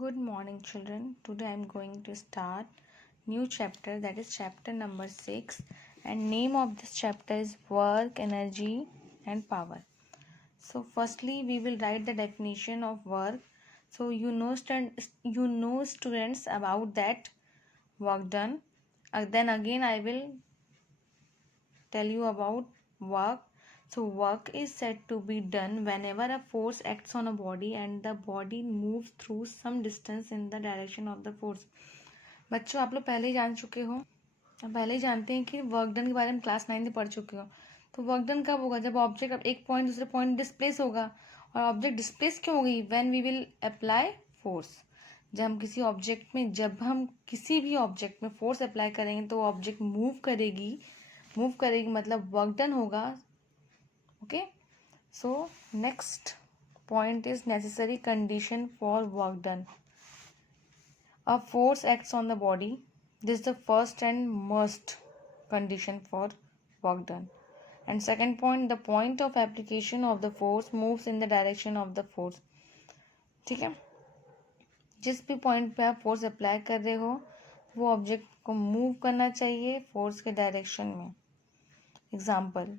Good morning, children. Today I am going to start new chapter, that is chapter number 6, and name of this chapter is work, energy and power. So firstly we will write the definition of work. So you know students about that work done. Then again I will tell you about work. So work is said to be done whenever a force acts on a body and the body moves through some distance in the direction of the force. बच्चों आप लोग पहले ही जान चुके हो, आप पहले ही जानते हैं कि वर्क डन के बारे में क्लास 9 में पढ़ चुके हो. तो वर्क डन कब होगा? जब ऑब्जेक्ट अब एक पॉइंट दूसरे पॉइंट डिस्प्लेस होगा. और ऑब्जेक्ट डिस्प्लेस क्यों होगी? When we will apply force. जब हम किसी भी ऑब्जेक्ट में फोर्स अप्लाई करेंगे तो ऑब्जेक्ट मूव करेगी मतलब वर्क डन होगा. Okay, so next point is necessary condition for work done. A force acts on the body. This is the first and must condition for work done. And second point, the point of application of the force moves in the direction of the force. ठीक है, जिस भी point पे आप force apply कर रहे हो वो ऑब्जेक्ट को मूव करना चाहिए फोर्स के डायरेक्शन में. Example,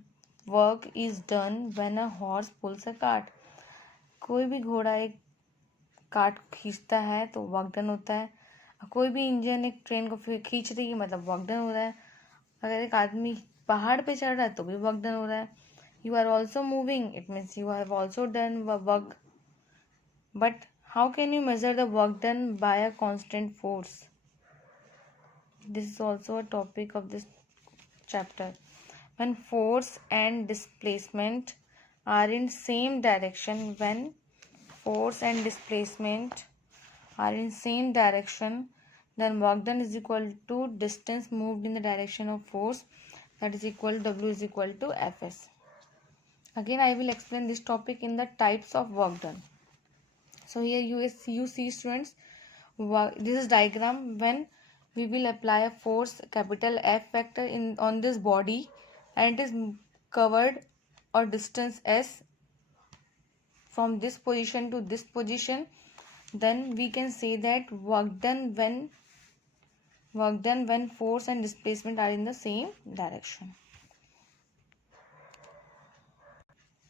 work is done when a horse pools a cart. कोई भी घोड़ा एक कार्ट खींचता है तो वर्क डन होता है. कोई भी इंजन एक ट्रेन को खींच रही है मतलब वर्क डन हो रहा है. अगर एक आदमी पहाड़ पे चढ़ रहा है तो भी वर्क डन हो रहा है. You are also moving, it means you have also done work. But how can you measure the work done by a constant force? This is also a topic of this chapter. When force and displacement are in same direction, when force and displacement are in same direction, then work done is equal to distance moved in the direction of force, that is equal to W is equal to Fs. Again I will explain this topic in the types of work done. So here you see students, this is diagram when we will apply a force capital F vector on this body and it is covered or distance S from this position to this position, then we can say that work done when force and displacement are in the same direction.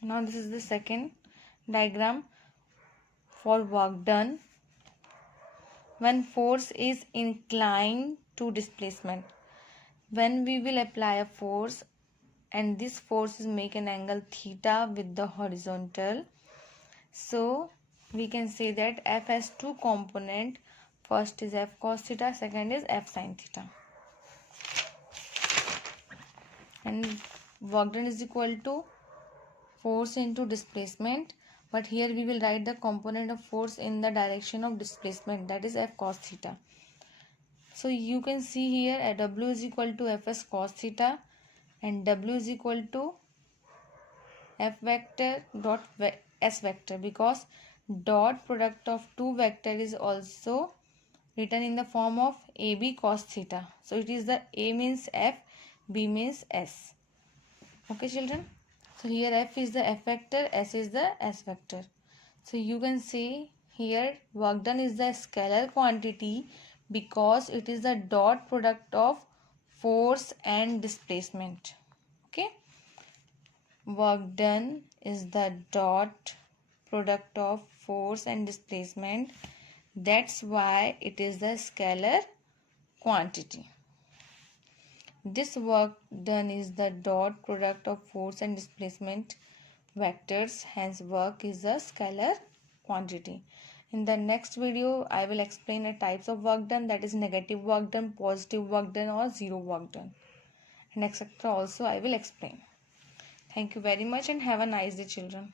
Now this is the second diagram for work done when force is inclined to displacement. When we will apply a force and this force is make an angle theta with the horizontal, so we can say that F has two component. First is F cos theta, second is F sin theta. And work done is equal to force into displacement, but here we will write the component of force in the direction of displacement, that is F cos theta. So you can see here W is equal to Fs cos theta and W is equal to F vector dot S vector, because dot product of two vector is also written in the form of AB cos theta. So it is the A means F, B means S. Okay children. So here F is the F vector, S is the S vector. So you can say here work done is the scalar quantity because it is the dot product of force and displacement. Okay. Work done is the dot product of force and displacement. That's why it is the scalar quantity. This work done is the dot product of force and displacement vectors. Hence work is a scalar quantity. In the next video, I will explain the types of work done, that is negative work done, positive work done or zero work done. And etc. also I will explain. Thank you very much and have a nice day children.